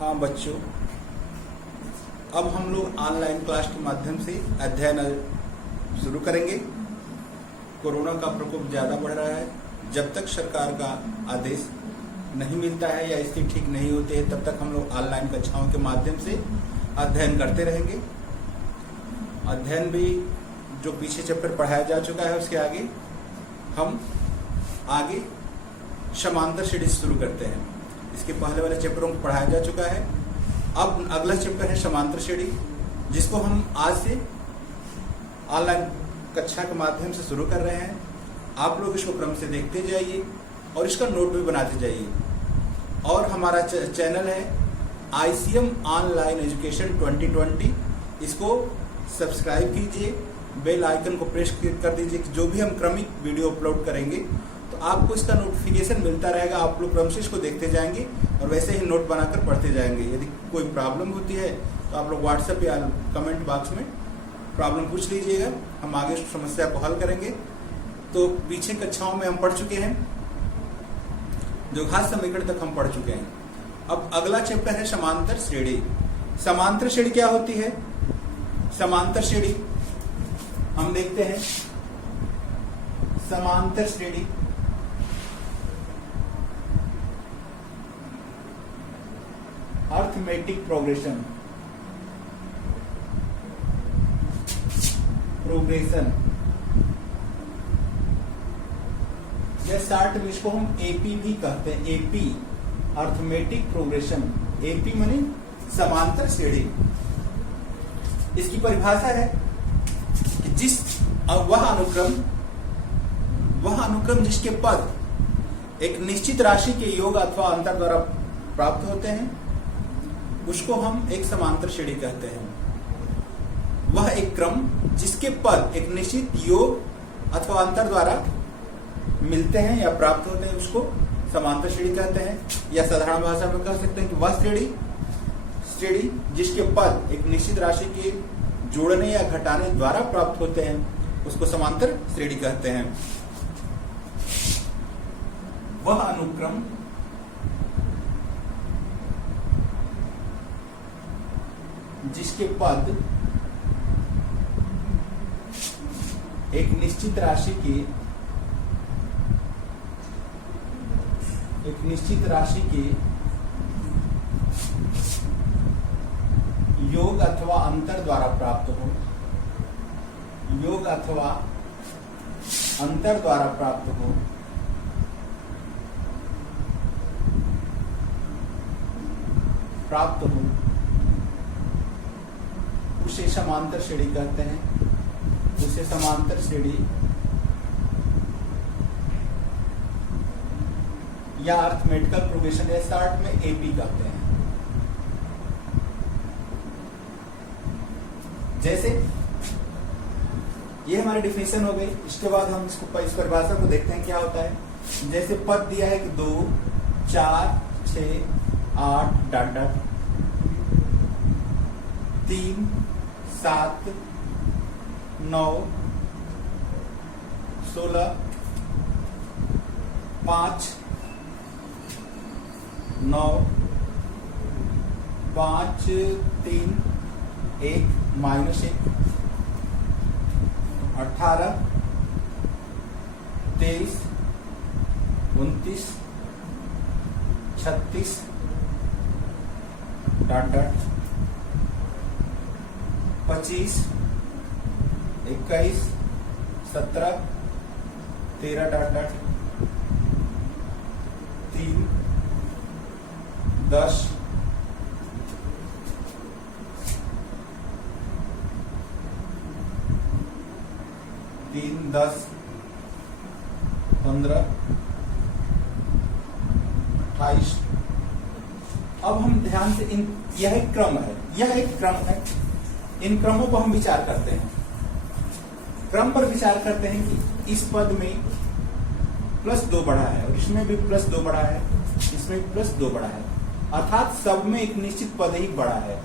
हाँ बच्चों, अब हम लोग ऑनलाइन क्लास के माध्यम से अध्ययन शुरू करेंगे। कोरोना का प्रकोप ज़्यादा बढ़ रहा है। जब तक सरकार का आदेश नहीं मिलता है या स्थिति ठीक नहीं होती है, तब तक हम लोग ऑनलाइन कक्षाओं के माध्यम से अध्ययन करते रहेंगे। अध्ययन भी जो पीछे चैप्टर पढ़ाया जा चुका है, उसके आगे हम समांतर श्रेणी शुरू करते हैं। इसके पहले वाले चैप्टरों को पढ़ाया जा चुका है। अब अगला चैप्टर है समांतर श्रेणी, जिसको हम आज से ऑनलाइन कक्षा के माध्यम से शुरू कर रहे हैं। आप लोग इसको क्रम से देखते जाइए और इसका नोट भी बनाते जाइए। और हमारा चैनल है ICM ऑनलाइन एजुकेशन 2020। इसको सब्सक्राइब कीजिए, बेल आइकन को प्रेस कर दीजिए कि जो भी हम क्रमिक वीडियो अपलोड करेंगे तो आपको इसका नोटिफिकेशन मिलता रहेगा। आप लोग क्रम से इसको देखते जाएंगे और वैसे ही नोट बनाकर पढ़ते जाएंगे। यदि कोई प्रॉब्लम होती है तो आप लोग व्हाट्सएप या कमेंट बॉक्स में प्रॉब्लम पूछ लीजिएगा, हम आगे उस समस्या को हल करेंगे। तो पीछे कक्षाओं में हम पढ़ चुके हैं, द्विघात समीकरण तक हम पढ़ चुके हैं। अब अगला चैप्टर है समांतर श्रेणी। समांतर श्रेणी क्या होती है? समांतर श्रेणी हम देखते हैं। समांतर श्रेणी अर्थमेटिक प्रोग्रेशन या शॉर्ट में इसको हम एपी भी कहते हैं। एपी अर्थमेटिक प्रोग्रेशन, एपी माने समांतर श्रेणी। इसकी परिभाषा है कि वह अनुक्रम जिसके पद एक निश्चित राशि के योग अथवा अंतर द्वारा प्राप्त होते हैं, उसको हम एक समांतर श्रेणी कहते हैं। वह एक क्रम जिसके पद एक निश्चित योग अथवा अंतर द्वारा मिलते हैं या प्राप्त होते हैं, उसको समांतर श्रेणी कहते हैं। या साधारण भाषा में कह सकते हैं कि वह श्रेणी जिसके पद एक निश्चित राशि के जोड़ने या घटाने द्वारा प्राप्त होते हैं, उसको समांतर श्रेणी कहते हैं। वह अनुक्रम जिसके पद एक निश्चित राशि के योग अथवा अंतर द्वारा प्राप्त हो, उसे समांतर श्रेणी कहते हैं। उसे समांतर श्रेणी या अर्थमेटिकल प्रोग्रेशन या शॉर्ट में एपी कहते हैं। जैसे ये हमारी डिफिनेशन हो गई। इसके बाद हम इस परिभाषा को देखते हैं क्या होता है। जैसे पद दिया है कि 2, 4, 6, 8 ... 3, 7, 9, 16, 5, 9, 5, 3, 1, -1, 18, 23, 29, 36 ... 25, 21, 17, 13 ... 3, 10, 3, 10, 15, 28। अब हम ध्यान से यह एक क्रम है। इन क्रमों को हम विचार करते हैं। क्रम पर विचार करते हैं कि इस पद में +2 बढ़ा है और इसमें भी +2 बढ़ा है, इसमें भी +2 बढ़ा है, अर्थात सब में एक निश्चित पद ही बढ़ा है।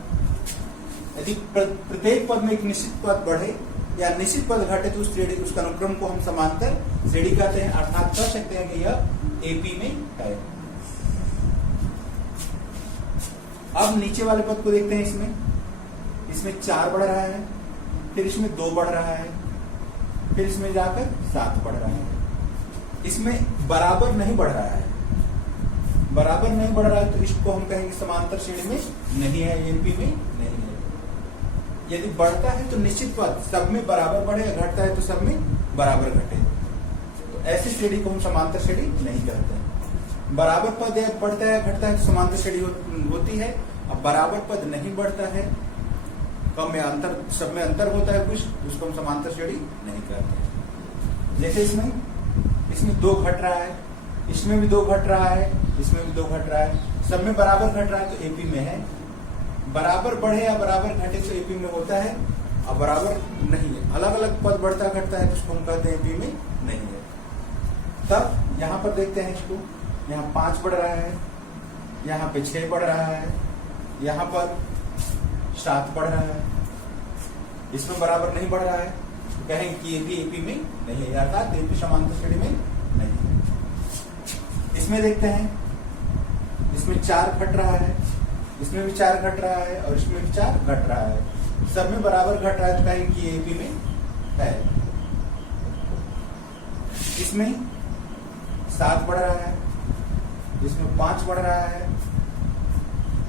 यदि प्रत्येक पद में एक निश्चित पद बढ़े या निश्चित पद घटे तो उस अनुक्रम को हम समांतर श्रेणी कहते हैं, अर्थात कह सकते हैं कि यह एपी में है। अब नीचे वाले पद को देखते हैं। इसमें 4 बढ़ रहा है, फिर इसमें 2 बढ़ रहा है, फिर इसमें जाकर 7 बढ़ रहा है। इसमें बराबर नहीं बढ़ रहा है, बराबर नहीं बढ़ रहा है तो इसको हम कहेंगे समांतर श्रेणी में नहीं है, एपी में नहीं है। यदि बढ़ता है तो निश्चित पद सब में बराबर बढ़े, घटता है तो सब में बराबर घटे, तो ऐसी श्रेणी को हम समांतर श्रेणी नहीं कहते हैं। बराबर पद बढ़ता है घटता है तो समांतर श्रेणी होती है। अब बराबर पद नहीं बढ़ता है, कम में अंतर, सब में अंतर होता है कुछ, उसको हम समांतर श्रेणी नहीं कहते। जैसे इसमें 2 घट रहा है, इसमें भी 2 घट रहा है, इसमें भी 2 घट रहा है, सब में बराबर घट रहा है तो एपी में है। बराबर बढ़े या बराबर घटे तो एपी में होता है, अब बराबर नहीं है, अलग अलग पद बढ़ता घटता है तो उसको हम कहते हैं एपी में नहीं है। तब यहाँ पर देखते हैं इसको, यहाँ 5 बढ़ रहा है, यहाँ पे 6 बढ़ रहा है, यहाँ पर 7 बढ़ रहा है, इसमें बराबर नहीं बढ़ रहा है तो कहेंगे कि ये भी एपी में नहीं है, अर्थात एपी समांतर श्रेणी में नहीं है। इसमें देखते हैं, इसमें 4 घट रहा है, इसमें भी 4 घट रहा है और इसमें भी 4 घट रहा है, सब में बराबर घट रहा है तो कहेंगे कि एपी में है। इसमें 7 बढ़ रहा है, इसमें 5 बढ़ रहा है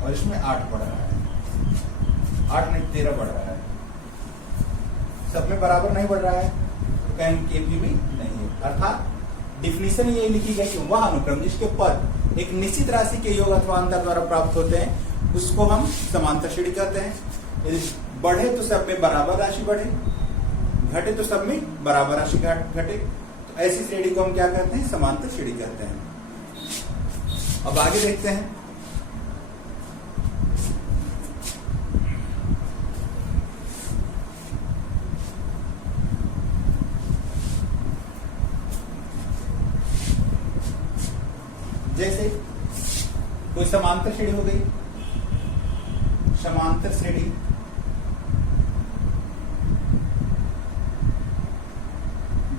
और इसमें 8 बढ़ रहा है, 8 नहीं 13 बढ़ रहा है, सब में बराबर नहीं बढ़ रहा है तो कहेंगे कि एपी में नहीं है। अर्थात डिफिनीशन ये लिखी गई कि वह अनुक्रम जिसके पद एक निश्चित राशि के योग अथवा अंतर द्वारा प्राप्त होते हैं उसको हम समांतर श्रेणी कहते हैं। यदि बढ़े तो सब में बराबर राशि बढ़े, घटे तो सब में बराबर राशि घटे, तो ऐसी श्रेणी को हम क्या कहते हैं? समांतर श्रेणी कहते हैं। अब आगे देखते हैं, जैसे कोई समांतर श्रेणी हो गई, समांतर श्रेणी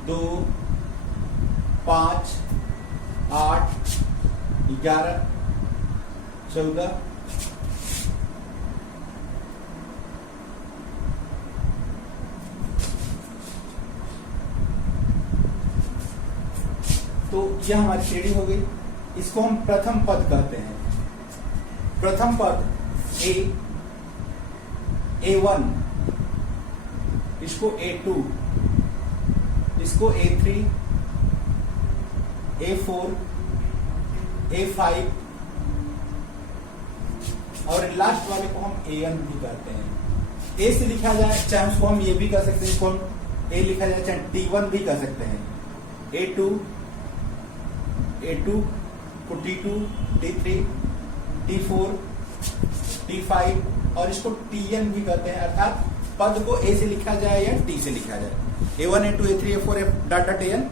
दो, 5, 8, 11, 14, तो यह हमारी श्रेणी हो गई। इसको हम प्रथम पद कहते हैं। प्रथम पद A1, इसको A2, इसको A3, A4, A5 और लास्ट वाले को हम AN भी कहते हैं। A से लिखा जाए चाहे उसको हम ये भी कह सकते हैं, इसको हम A लिखा जाए चाहे T1 भी कह सकते हैं। A2 को T2, T3, T4, T5 और इसको TN भी कहते हैं। अर्थात पद को A से लिखा जाए या T से लिखा जाए, A1, A2, A3, A4, dot AN,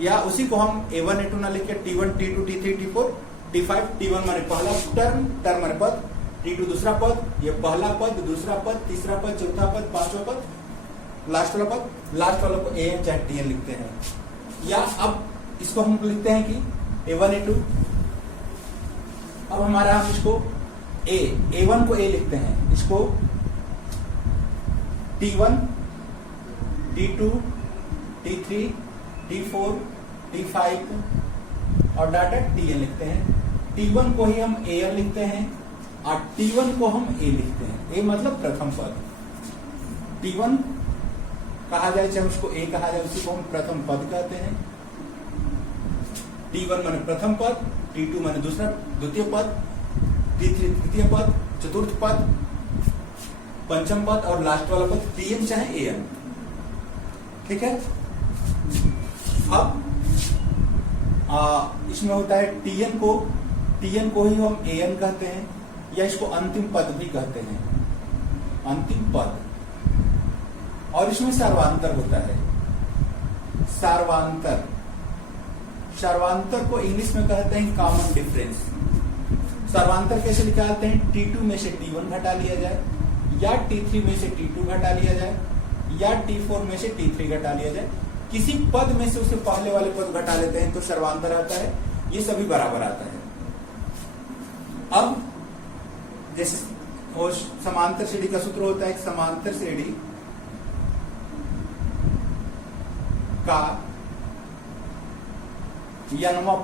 या उसी को हम A1, A2 ना लिख के T1, T2, T3, T4, T5, T1 माने पहला टर्म माने पद, T2 दूसरा पद, ये पहला पद, दूसरा पद, तीसरा पद, चौथा पद, पांचवा पद, लास्ट वाला पद, लास्ट वाला को AN चाहे TN लिखते हैं। या अब इसको हम लिखते हैं कि A1, A2, अब हमारा हम इसको A1 को A लिखते हैं, इसको T1, T2, T3, T4, T5 और डाटा TN लिखते हैं। T1 को ही हम AN लिखते हैं और T1 को हम A लिखते हैं। A मतलब प्रथम पद, T1 कहा जाए चाहे उसको A कहा जाए, उसी को हम प्रथम पद कहते हैं। T1 माने प्रथम पद, T2 माने द्वितीय पद, T3 तृतीय पद, चतुर्थ पद, पंचम पद और लास्ट वाला पद TN चाहे AN। ठीक है। अब इसमें होता है TN को ही हम AN कहते हैं या इसको अंतिम पद भी कहते हैं, अंतिम पद। और इसमें सार्वांतर होता है, सार्वांतर को इंग्लिश में कहते हैं कॉमन डिफरेंस। सार्वांतर कैसे निकालते हैं? T2 में से T1 घटा लिया जाए, या T3 में से T2 घटा लिया जाए, या T4 में से T3 घटा लिया जाए। किसी पद में से उसे पहले वाले पद घटा लेते हैं तो सर्वांतर आता है। ये सभी बराबर आता है। अब जैसे और समांतर श्रेणी का सूत्र होता है एक समांतर श्रेणी का n वां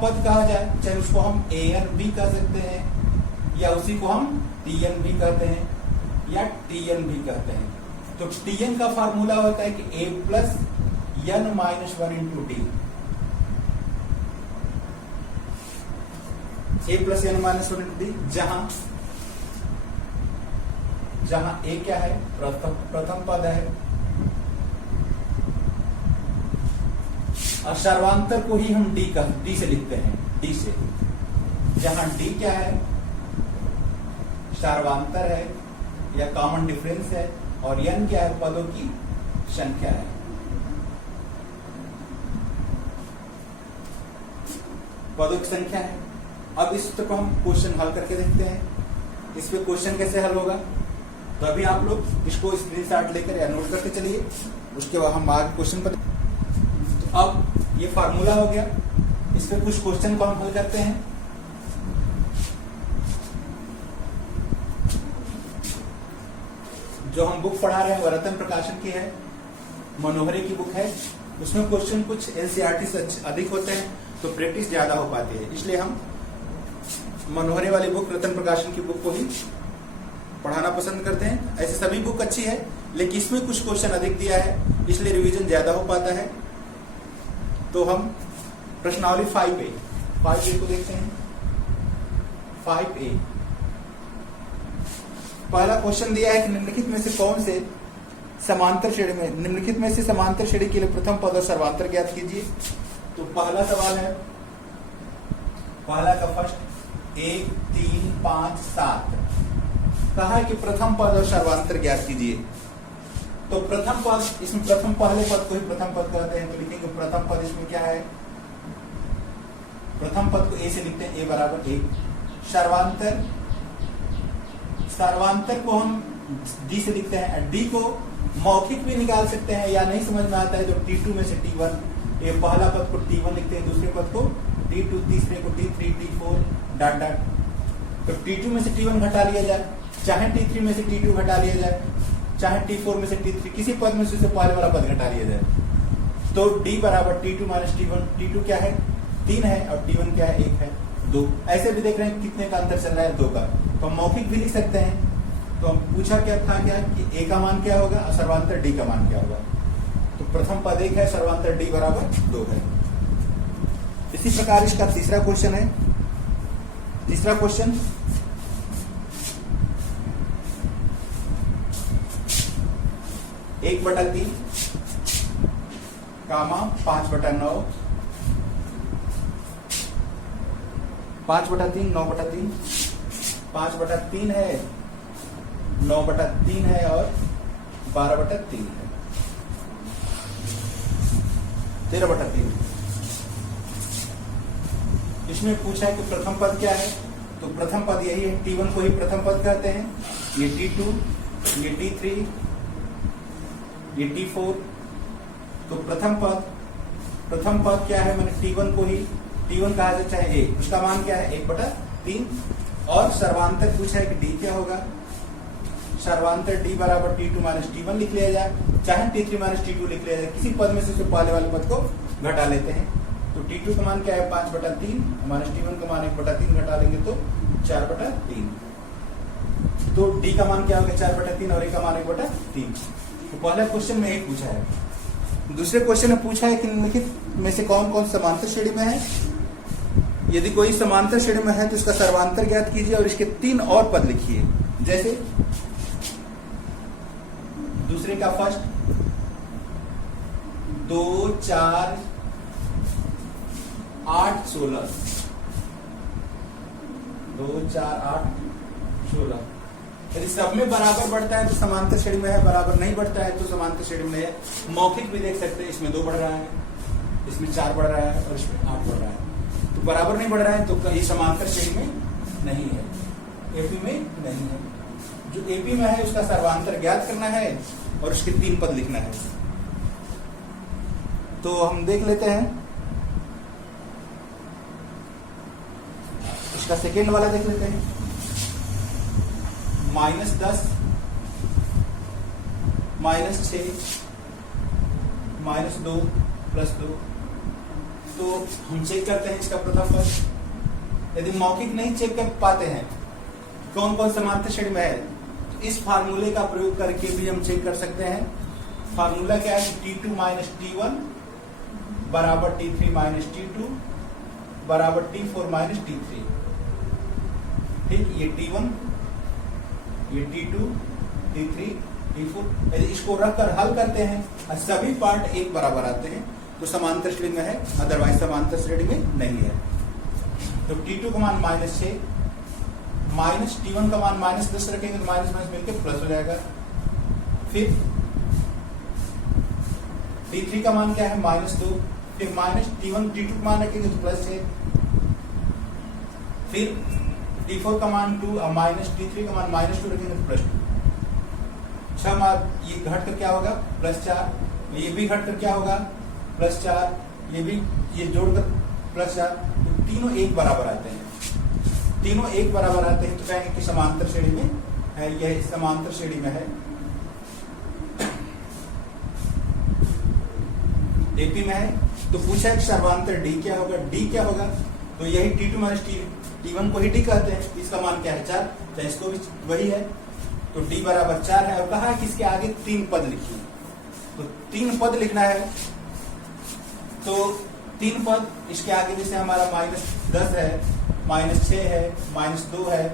पद कहा जाए, चाहे उसको हम an भी कह सकते हैं या उसी को हम tn भी कहते हैं या tn भी कहते हैं। तो tn का फार्मूला होता है कि a plus n minus 1 into T, a plus n minus 1 into T, जहां a क्या है, प्रथम पद है, और सर्वांतर को ही हम d से लिखते हैं, d से, जहां d क्या है, सर्वांतर है या कॉमन डिफरेंस है, और n क्या है, पदों की संख्या है। पदों की संख्या है। अब इस को हम क्वेश्चन हल करके देखते हैं। इस पे क्वेश्चन कैसे हल होगा, तो अभी आप लोग इसको स्क्रीनशॉट लेकर या नोट करके चलिए, उसके बाद हम आगे क्वेश्चन पर। तो अब ये फार्मूला हो गया, इस पे कुछ क्वेश्चन को हम हल करते हैं। जो हम बुक पढ़ा रहे हैं वह रतन प्रकाशन की है, मनोहरी की बुक है। उसमें क्वेश्चन कुछ एनसीईआरटी से अधिक होते हैं तो प्रैक्टिस ज्यादा हो पाती है, इसलिए हम मनोहरी वाली बुक, रतन प्रकाशन की बुक को ही पढ़ाना पसंद करते हैं। ऐसे सभी बुक अच्छी है, लेकिन इसमें कुछ क्वेश्चन अधिक दिया है, इसलिए रिवीजन ज्यादा हो पाता है। तो हम प्रश्नावली 5A को देखते हैं। 5A पहला क्वेश्चन दिया है कि निम्नलिखित में से कौन से समांतर श्रेणी में, निम्नलिखित में से समांतर श्रेणी के लिए प्रथम पद और सर्वांतर ज्ञात कीजिए। तो पहला सवाल है, पहला का फर्स्ट 1 3 5 7 कहा है कि प्रथम पद और सर्वांतर ज्ञात कीजिए। तो प्रथम पद, इसमें प्रथम पहले पद को ही प्रथम पद कहते हैं, तो लिखेंगे प्रथम पद इसमें क्या है, प्रथम पद को a से लिखते हैं, a बराबर 1। सर्वांतर को हम d से लिखते हैं, d को मौखिक भी निकाल सकते हैं या नहीं समझ में आता है तो t2 में से t1, ये पहला पद को t1 लिखते हैं, दूसरे पद को t2, तीसरे को t3, t4 डॉट डॉट। तो t2 में से t1 घटा लिया जाए, चाहे t3 में से t2 घटा लिया जाए, चाहे t4 में से t3, किसी पद में से पहले वाला पद घटा लिया जाए। तो d बराबर t2 माइनस t1, t2 क्या है 3 है और t1 क्या है 1 है 2। ऐसे भी देख रहे हैं कितने का अंतर चल रहा है 2 का, तो हम मौखिक भी लिख सकते हैं। तो हम पूछा क्या था क्या कि a का मान क्या होगा और सर्वांतर d का मान क्या होगा। तो प्रथम पद 1 है, सर्वांतर d बराबर 2 है। इसी प्रकार इसका तीसरा क्वेश्चन है। तीसरा क्वेश्चन 1/3 कामा 5/9, 5/3 9/3, 5/3 है, 9/3 है और 12/3 है, 13/3। इसमें पूछा है कि प्रथम पद क्या है, तो प्रथम पद यही है, t1 को ही प्रथम पद कहते हैं, ये t2, ये t3, ये t4। तो प्रथम पद क्या है, मैंने t1 को ही t1 कहा जाए चाहे a, उसका मान क्या है 1/3। और सर्वांतर पूछा है कि d क्या होगा, सर्वांतर d बराबर t2 माइनस t1 लिख लिया जाए, चाहे t3 माइनस t2 लिख लिया जाए, किसी पद में से पहले वाले पद को घटा लेते हैं। तो t2 का मान क्या है 5/3 माइनस t1 का मान 1/3 घटा लेंगे तो 4/3। तो d का मान क्या होगा 4/3 और a का मान 1/3। तो पहला क्वेश्चन में एक पूछा है। दूसरे क्वेश्चन में पूछा है कि निम्नलिखित में से कौन कौन समांतर श्रेणी में है। यदि कोई समांतर श्रेणी में है तो इसका सर्वांतर ज्ञात कीजिए और इसके 3 और पद लिखिए। जैसे दूसरे का फर्स्ट 2 4 8 16, 2 4 8 16। यदि सब में बराबर बढ़ता है तो समांतर श्रेणी में है, बराबर नहीं बढ़ता है तो समांतर श्रेणी में है। मौखिक भी देख सकते हैं, इसमें 2 बढ़ रहा है, इसमें 4 बढ़ रहा है और इसमें 8 बढ़ रहा है। तो बराबर नहीं बढ़ रहा है तो कहीं समांतर श्रेणी में नहीं है, एपी में नहीं है। जो एपी में है उसका सर्वांतर ज्ञात करना है और उसके 3 पद लिखना है। तो हम देख लेते हैं इसका सेकेंड वाला देख लेते हैं, -10 -6 -2 +2। तो हम चेक करते हैं इसका प्रथम पद। यदि मौखिक नहीं चेक कर पाते हैं कौन कौन समांतर श्रेणी में है, तो इस फार्मूले का प्रयोग करके भी हम चेक कर सकते हैं। फार्मूला क्या है, T2 - T1 बराबर T3 - T2 बराबर T4 - T3। ठीक, ये T1, ये T2, T3, T4। यदि इसको रखकर हल करते हैं और सभी पार्ट एक बराबर आते हैं तो समांतर श्रेणी में है, अदरवाइज समांतर श्रेणी में नहीं है। तो T2 का मान -6, T1 का मान -10 रखेंगे तो माइनस माइनस मिलकर प्लस हो जाएगा। फिर T3 का मान क्या है, -2, फिर T1 T2 का मान रखेंगे तो +6, फिर T4 का मान 2 और T3 का मान -2 रखेंगे तो +2। 6 ये घट कर क्या होगा, +4, ये भी घट कर क्या होगा, +4, ये भी, ये जोड़कर +4। तो तीनों एक बराबर आते हैं, तीनों एक बराबर आते हैं तो कहेंगे कि समांतर श्रेणी में है, यह समांतर श्रेणी में है। एपी में है। तो पूछा कि सर्वांतर डी क्या होगा, डी क्या होगा, तो यही T2 - T1 को ही डी कहते हैं। इसका मान क्या है, 4, तो इसको भी वही है, तो डी बराबर 4 है। और कहा कि इसके आगे 3 पद लिखिए, तो 3 पद लिखना है। तो 3 पद इसके आगे जैसे हमारा -10 है, -6 है, -2 है,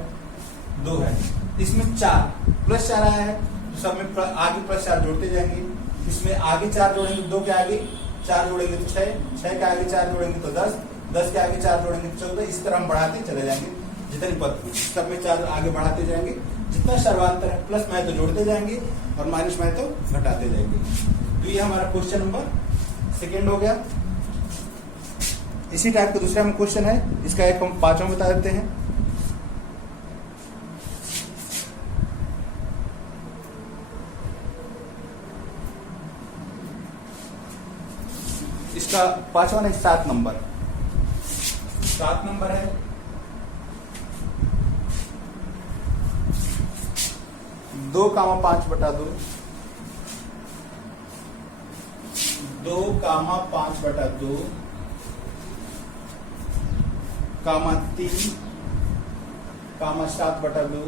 2 है, इसमें 4 +4 आया है तो सब में आगे +4 जोड़ते जाएंगे। इसमें आगे 4 जोड़ेंगे, 2 के आगे 4 जोड़ेंगे तो 6, 6 के आगे 4 जोड़ेंगे तो 10, 10 के आगे 4 जोड़ेंगे तो 14। इस तरह हम बढ़ाते चले जाएंगे, जितने पद सब में 4 आगे बढ़ाते जाएंगे। जितना सर्वांतर है प्लस में तो जोड़ते जाएंगे और माइनस में तो घटाते जाएंगे। तो ये हमारा क्वेश्चन नंबर 2 हो गया। इसी टाइप का दूसरा में क्वेश्चन है, इसका एक हम 5वां बता देते हैं। इसका 5वां नहीं, 7 नंबर, 7 नंबर है। दो कामा 5/2, 2 कामा 5/2 कामा 3 कामा 7/2।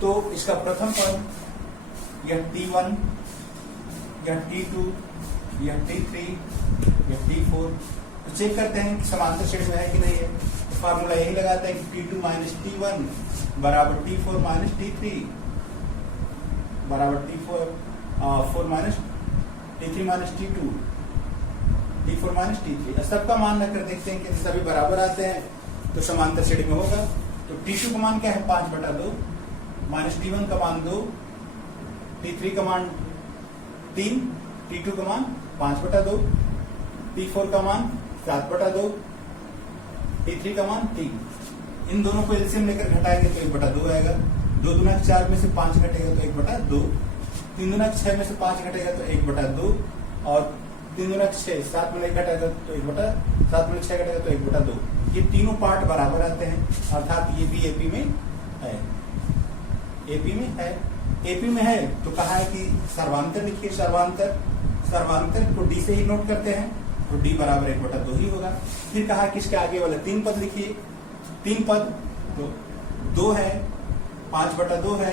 तो इसका प्रथम पद यह T1, यह T2, यह T3, यह T4। तो चेक करते हैं कि समांतर श्रेणी में है कि नहीं है। तो फार्मूला यही लगाते हैं कि T2 - T1 बराबर T4 - T3 बराबर T4 T3 - T2 T4 - T3। सबका मान रखकर देखते हैं कि सभी बराबर आते हैं तो समांतर श्रेणी में होगा। तो T2 का मान क्या है, 5/2, T1 का मान 2, T3 का मान 3, T2 का मान 5/2, T4 का मान 7/2, T3 का मान 3। इन दोनों को एलसीएम लेकर घटाएंगे तो 1/2 आएगा। 2 दूना 4 में से 5 घटेगा तो 1/2, 3 दूना 6 में से 5 घटेगा तो 1/2, और 3 दूना 6, 7 में 1 घटेगा तो 7 में 6 घटेगा तो 1/2। ये तीनों पार्ट बराबर आते हैं, अर्थात ये भी एपी में है। एपी में है, एपी में है तो कहा है कि सर्वांतर लिखिए। सर्वांतर को डी से ही नोट करते हैं, तो डी बराबर 1/2 ही होगा। फिर कहा कि इसके आगे वाले 3 पद लिखिए। 3 पद तो 2 है, 5/2 है,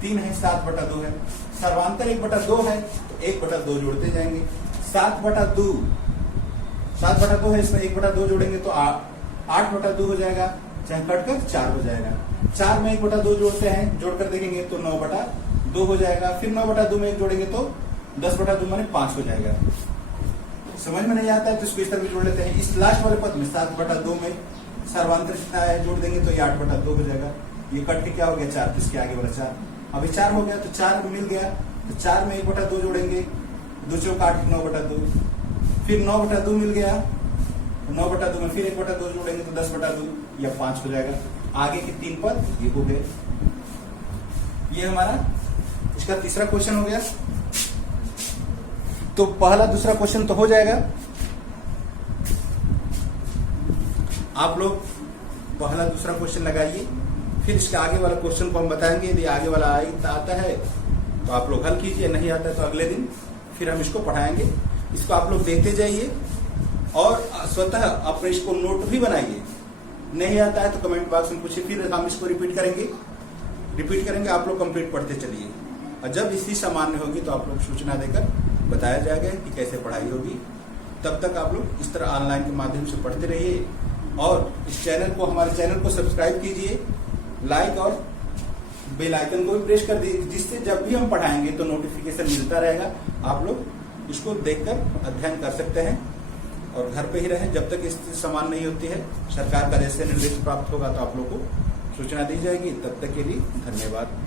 3 है, 7/2 है। सर्वांतर 1/2 है तो 1/2 जोड़ते जाएंगे। 7/2 है, इसमें 1/2 जोड़ेंगे तो 8/2 हो जाएगा, चाहे कटकर 4 हो जाएगा। 4 में 1/2 जोड़ते हैं, जोड़कर देखेंगे तो 9/2 हो जाएगा। फिर 9/2 में 1 जोड़ेंगे तो 10/2 माने 5 हो जाएगा। समझ में नहीं आता है तो इसको इस तरह भी जोड़ लेते हैं। इस लास्ट वाले पद में 7/2 में सर्वांतर कितना है, जोड़ देंगे तो ये 8/2 हो जाएगा। ये कट के क्या हो गया, 4, तो इसके आगे वाला 4। अभी 4 हो गया तो 4 मिल गया, तो 4 में 1/2 जोड़ेंगे, 2 चौक 8, 9/2। फिर 9/2 मिल गया, 9/2 में फिर 1/2 जोड़ेंगे तो 10/2 या 5 हो जाएगा। आगे के 3 पद ये हो गए। ये हमारा इसका तीसरा क्वेश्चन हो गया। तो पहला दूसरा क्वेश्चन तो हो जाएगा। आप लोग पहला दूसरा क्वेश्चन लगाइए, फिर इसके आगे वाला क्वेश्चन को हम बताएंगे। यदि आगे वाला आता है तो आप लोग हल कीजिए, नहीं आता है तो अगले दिन फिर हम इसको पढ़ाएंगे। इसको आप लोग देखते जाइए और स्वतः अपने इसको नोट भी बनाइए। नहीं आता है तो कमेंट बॉक्स में पूछिए, फिर हम इसको रिपीट करेंगे। आप लोग कंप्लीट पढ़ते चलिए और जब स्थिति सामान्य होगी तो आप लोग सूचना देकर बताया जाएगा कि कैसे पढ़ाई होगी। तब तक आप लोग इस तरह ऑनलाइन के माध्यम से पढ़ते रहिए और इस हमारे चैनल को सब्सक्राइब कीजिए, लाइक और बेल आइकन को भी प्रेस कर दीजिए, जिससे जब भी हम पढ़ाएंगे तो नोटिफिकेशन मिलता रहेगा। आप लोग इसको देखकर अध्ययन कर सकते हैं और घर पे ही रहें जब तक स्थिति समान नहीं होती है। सरकार का जैसे निर्देश प्राप्त होगा तो आप लोग को सूचना दी जाएगी। तब तक के लिए धन्यवाद।